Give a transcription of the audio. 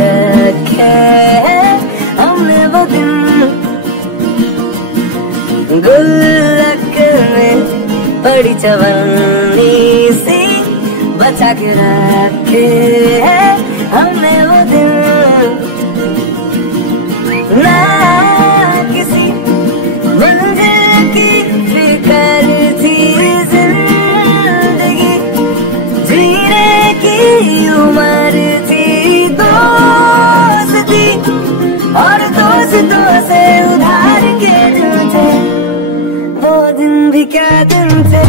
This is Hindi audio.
रखे हैं हमने वो दिन, गुल्लक में बड़ी चवन्नी सी बचा के रखे हैं हमने वो दिन। ना किसी मंजिल की फिक्र थी जिंदगी, जीने की उम्र थी, दोस्ती और दोस्तों से उधार के दिन थे, वो दिन भी क्या दिन थे।